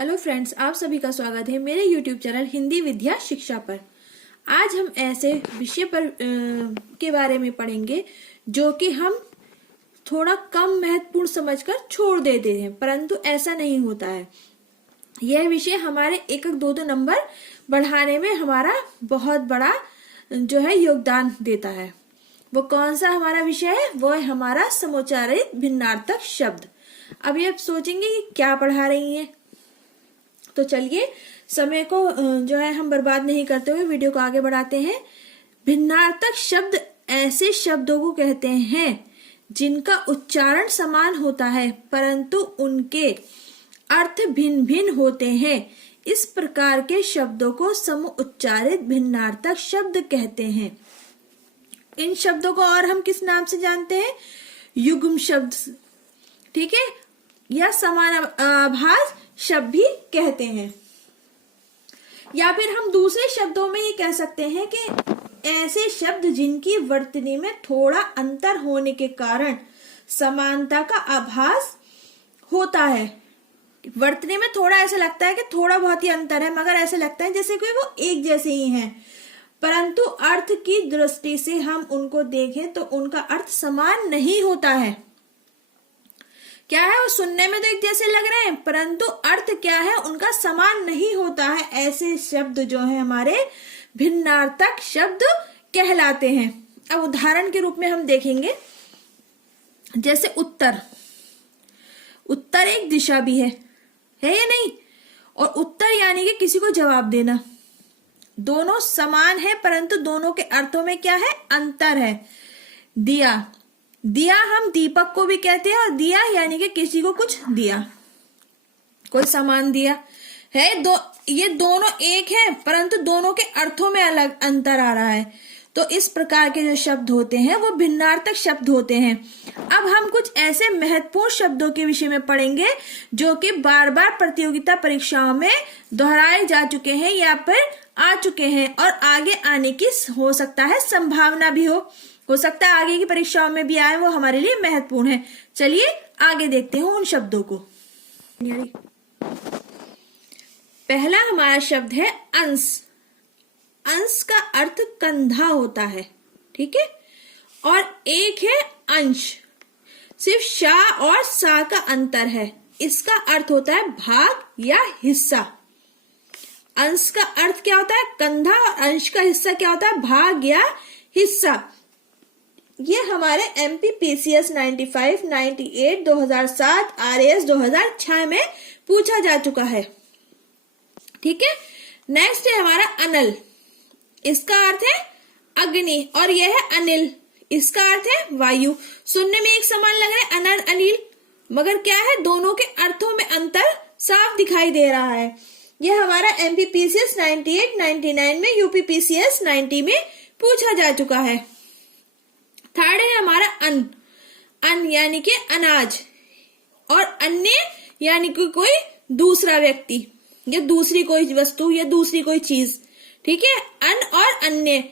Hello friends, आप सभी का स्वागत है मेरे यूट्यूब चैनल हिंदी विद्या शिक्षा पर। आज हम ऐसे विषय पर के बारे में पढ़ेंगे जो कि हम थोड़ा कम महत्वपूर्ण समझकर छोड़ देते हैं, परंतु ऐसा नहीं होता है। यह विषय हमारे एक दो नंबर बढ़ाने में हमारा बहुत बड़ा जो है योगदान देता है। वो कौन सा हमारा विषय है? वो है हमारा समोच्चारित भिन्नार्थक शब्द। अब ये सोचेंगे कि क्या पढ़ा रही हैं, तो चलिए समय को जो है हम बर्बाद नहीं करते हुए वीडियो को आगे बढ़ाते हैं। भिन्नार्थक शब्द ऐसे शब्दों को कहते हैं जिनका उच्चारण समान होता है परंतु उनके अर्थ भिन्न भिन्न होते हैं। इस प्रकार के शब्दों को समुच्चारित भिन्नार्थक शब्द कहते हैं। इन शब्दों को और हम किस नाम से जानते हैं? युग्म शब्द, ठीक है, या समानाभास शब्द भी कहते हैं। या फिर हम दूसरे शब्दों में ये कह सकते हैं कि ऐसे शब्द जिनकी वर्तनी में थोड़ा अंतर होने के कारण समानता का आभास होता है। वर्तनी में थोड़ा ऐसा लगता है कि थोड़ा बहुत ही अंतर है, मगर ऐसा लगता है जैसे कि वो एक जैसे ही हैं, परंतु अर्थ की दृष्टि से हम उनको देखें तो उनका अर्थ समान नहीं होता है। क्या है? वो सुनने में तो एक जैसे लग रहे हैं परंतु अर्थ क्या है उनका समान नहीं होता है। ऐसे शब्द जो है हमारे भिन्नार्थक शब्द कहलाते हैं। अब उदाहरण के रूप में हम देखेंगे, जैसे उत्तर। उत्तर एक दिशा भी है या नहीं? और उत्तर यानी कि किसी को जवाब देना। दोनों समान है परंतु दोनों के अर्थों में क्या है? अंतर है। दिया, दिया हम दीपक को भी कहते हैं, और दिया यानी कि किसी को कुछ दिया, कोई सामान दिया है। ये दोनों एक है परंतु दोनों के अर्थों में अलग अंतर आ रहा है। तो इस प्रकार के जो शब्द होते हैं वो भिन्नार्थक शब्द होते हैं। अब हम कुछ ऐसे महत्वपूर्ण शब्दों के विषय में पढ़ेंगे जो कि बार बार प्रतियोगिता परीक्षाओं में दोहराए जा चुके हैं या फिर आ चुके हैं, और आगे आने की हो सकता है संभावना भी हो सकता है आगे की परीक्षाओं में भी आए। वो हमारे लिए महत्वपूर्ण है। चलिए आगे देखते हैं उन शब्दों को। पहला हमारा शब्द है अंश। अंश का अर्थ कंधा होता है, ठीक है, और एक है अंश। सिर्फ शा और सा का अंतर है। इसका अर्थ होता है भाग या हिस्सा। अंश का अर्थ क्या होता है? कंधा, और अंश का हिस्सा क्या होता है? भाग या हिस्सा। ये हमारे MPPCS 95, 98, 2007, RAS 2006 में पूछा जा चुका है, ठीक है। नेक्स्ट है हमारा अनल। इसका अर्थ है अग्नि, और यह है अनिल। इसका अर्थ है वायु। सुनने में एक समान लग रहा है अनल अनिल, मगर क्या है? दोनों के अर्थों में अंतर साफ दिखाई दे रहा है। यह हमारा MPPCS 98, 99 में, UPPCS 90 में पूछा जा चुका है। थर्ड है हमारा अन। अन यानी कि अनाज, और अन्य यानी कि कोई दूसरा व्यक्ति या दूसरी कोई वस्तु या दूसरी कोई चीज, ठीक है। अन और अन्य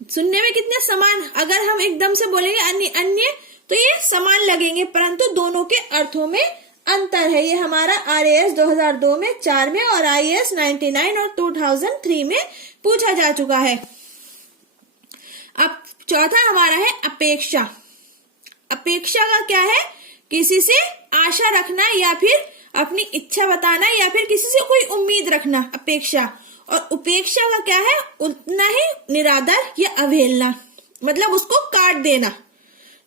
सुनने में कितने समान, अगर हम एकदम से बोलेंगे अन्य अन्य तो ये समान लगेंगे परंतु दोनों के अर्थों में अंतर है। ये हमारा RAS 2002 में, 4 में, और IAS 99 और 2003 में पूछा जा चुका है। अब चौथा हमारा है अपेक्षा। अपेक्षा का क्या है? किसी से आशा रखना या फिर अपनी इच्छा बताना या फिर किसी से कोई उम्मीद रखना, अपेक्षा। और उपेक्षा का क्या है? उतना ही निरादर या अवहेलना, मतलब उसको काट देना,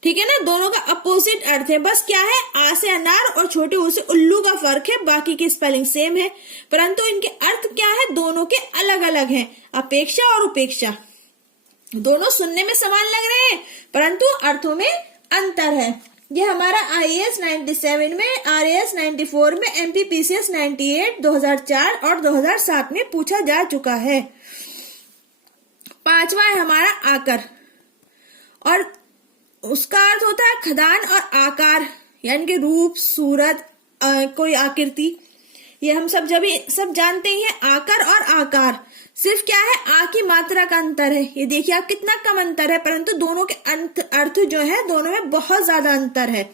ठीक है ना। दोनों का अपोजिट अर्थ है। बस क्या है? आ से अनार और छोटे ऊ से उल्लू का फर्क है, बाकी की स्पेलिंग सेम है परंतु इनके अर्थ क्या है? दोनों के अलग अलग हैं। अपेक्षा और उपेक्षा दोनों सुनने में समान लग रहे हैं परंतु अर्थों में अंतर है। यह हमारा IAS 97 में, RAS 94 में, MPPCS 98, 2004 और 2007 में पूछा जा चुका है। पांचवा है हमारा आकर, और उसका अर्थ होता है खदान और आकार यानी कि रूप, सूरत, कोई आकृति। ये हम सब जानते ही हैं, आकर और आकार। सिर्फ क्या है? आ की मात्रा का अंतर है। ये देखिए आप कितना कम अंतर है परंतु दोनों के अर्थ जो है दोनों में बहुत ज्यादा अंतर है।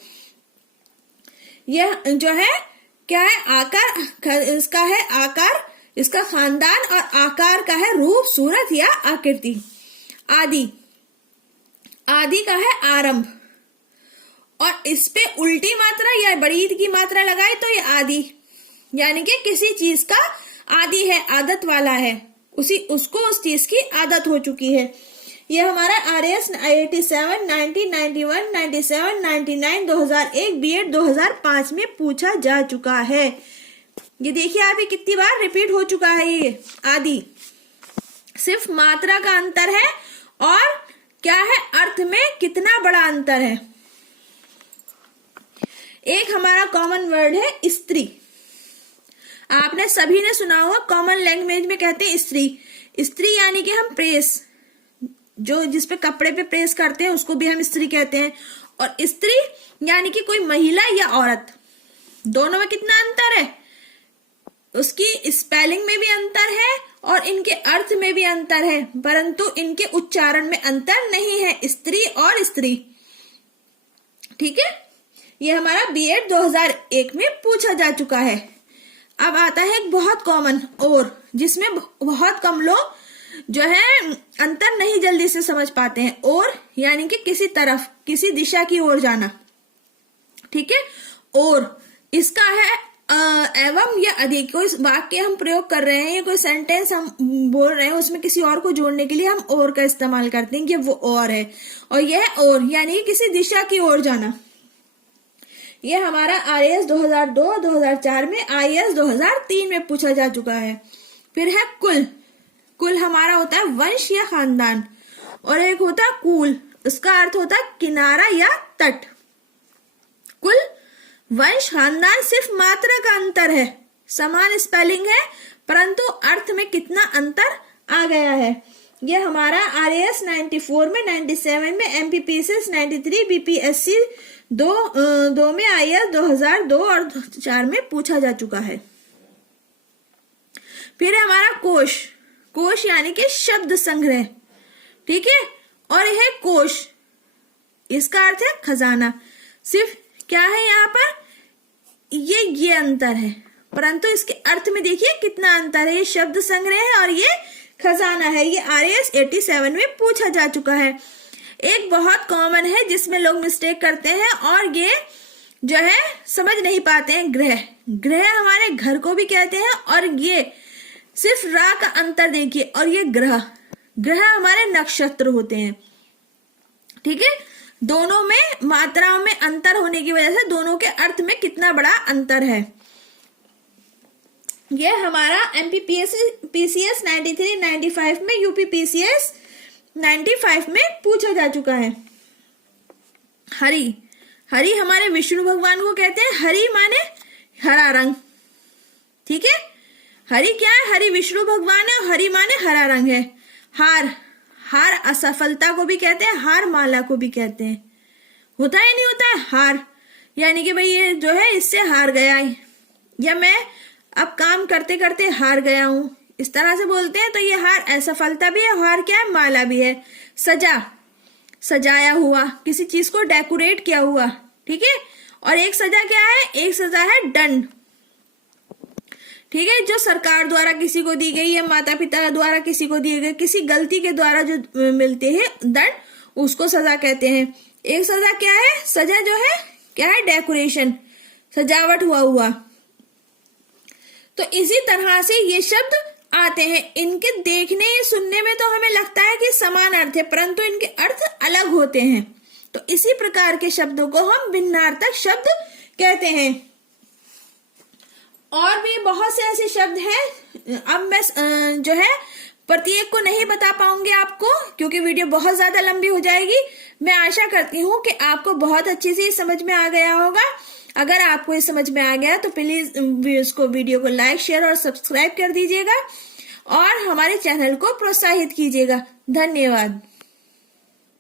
यह जो है क्या है? आकार, इसका है आकार, इसका खानदान, और आकार का है रूप, सूरत या आकृति। आदि, आदि का है आरंभ, और इस पे उल्टी मात्रा या बड़ी ईद की मात्रा लगाए तो ये आदि, यानी कि किसी चीज का आदि है, आदत वाला है, उसको उस चीज की आदत हो चुकी है। ये हमारा RAS 87, 1991, 97, 99, 2001, B.Ed 2005 में पूछा जा चुका है। ये देखिए आप, ये कितनी बार रिपीट हो चुका है। ये आदि सिर्फ मात्रा का अंतर है, और क्या है, अर्थ में कितना बड़ा अंतर है। एक हमारा कॉमन वर्ड है स्त्री। आपने सभी ने सुना होगा, कॉमन लैंग्वेज में कहते हैं स्त्री। स्त्री यानी कि हम प्रेस, जो जिसपे कपड़े पे प्रेस करते हैं उसको भी हम स्त्री कहते हैं। और स्त्री यानी कि कोई महिला या औरत। दोनों में कितना अंतर है? उसकी स्पेलिंग में भी अंतर है और इनके अर्थ में भी अंतर है, परंतु इनके उच्चारण में अंतर नहीं है, स्त्री और स्त्री। ठीक है, ये हमारा B.Ed 2001 में पूछा जा चुका है। अब आता है एक बहुत कॉमन और, जिसमें बहुत कम लोग जो है अंतर नहीं जल्दी से समझ पाते हैं। और यानी कि किसी तरफ, किसी दिशा की ओर जाना। ठीक है, और इसका है एवं या अधिक। कोई वाक्य हम प्रयोग कर रहे हैं या कोई सेंटेंस हम बोल रहे हैं, उसमें किसी और को जोड़ने के लिए हम और का इस्तेमाल करते हैं कि वो और है, और यह और यानी किसी दिशा की ओर जाना। ये हमारा RAS 2002, 2004 में, IAS 2003 में पूछा जा चुका है। फिर है कुल। कुल हमारा होता है वंश या खानदान, और एक होता है कूल, उसका अर्थ होता है किनारा या तट। कुल, वंश, खानदान सिर्फ मात्रा का अंतर है, समान स्पेलिंग है, परंतु अर्थ में कितना अंतर आ गया है। ये हमारा RAS 94 में, 97 में, MPPCS 93, BPSC 2 में, IAS 2002 और 2004 में पूछा जा चुका है। फिर है हमारा कोश। कोश यानी कि शब्द संग्रह। ठीक है, और यह कोश, इसका अर्थ है खजाना। सिर्फ क्या है यहाँ पर, ये अंतर है, परंतु इसके अर्थ में देखिए कितना अंतर है। ये शब्द संग्रह है और ये खजाना है। ये RAS 87 में पूछा जा चुका है। एक बहुत कॉमन है जिसमें लोग मिस्टेक करते हैं और ये जो है समझ नहीं पाते हैं, ग्रह। ग्रह हमारे घर को भी कहते हैं, और ये सिर्फ रा का अंतर देखिए, और ये ग्रह। ग्रह हमारे नक्षत्र होते हैं। ठीक है, दोनों में मात्राओं में अंतर होने की वजह से दोनों के अर्थ में कितना बड़ा अंतर है। यह हमारा MPPCS 93, 95 में, UPPCS 95 में पूछा जा चुका है। हरि। हरि हमारे विष्णु भगवान को कहते हैं। हरि माने हरा रंग। ठीक है, हरि क्या है, हरि विष्णु भगवान है, और हरि माने हरा रंग है। हार। हार असफलता को भी कहते हैं, हार माला को भी कहते हैं। होता है नहीं होता है हार, यानी कि भाई ये जो है इससे हार गया है, या मैं अब काम करते करते हार गया हूं, इस तरह से बोलते हैं। तो ये हार असफलता भी है, हार क्या है, माला भी है। सजा, सजाया हुआ, किसी चीज को डेकोरेट किया हुआ। ठीक है, और एक सजा क्या है, एक सजा है दंड। ठीक है, जो सरकार द्वारा किसी को दी गई, या माता पिता द्वारा किसी को दिए गए, किसी गलती के द्वारा जो मिलते हैं दंड, उसको सजा कहते हैं। एक सजा क्या है, सजा जो है क्या है, डेकोरेशन, सजावट हुआ। तो इसी तरह से ये शब्द आते हैं। इनके देखने सुनने में तो हमें लगता है कि समान अर्थ है, परंतु इनके अर्थ अलग होते हैं। तो इसी प्रकार के शब्दों को हम भिन्नार्थक शब्द कहते हैं। और भी बहुत से ऐसे शब्द हैं, अब मैं जो है प्रत्येक को नहीं बता पाऊंगी आपको, क्योंकि वीडियो बहुत ज्यादा लंबी हो जाएगी। मैं आशा करती हूँ कि आपको बहुत अच्छे से समझ में आ गया होगा। अगर आपको ये समझ में आ गया तो प्लीज इसको वीडियो को लाइक, शेयर और सब्सक्राइब कर दीजिएगा, और हमारे चैनल को प्रोत्साहित कीजिएगा। धन्यवाद।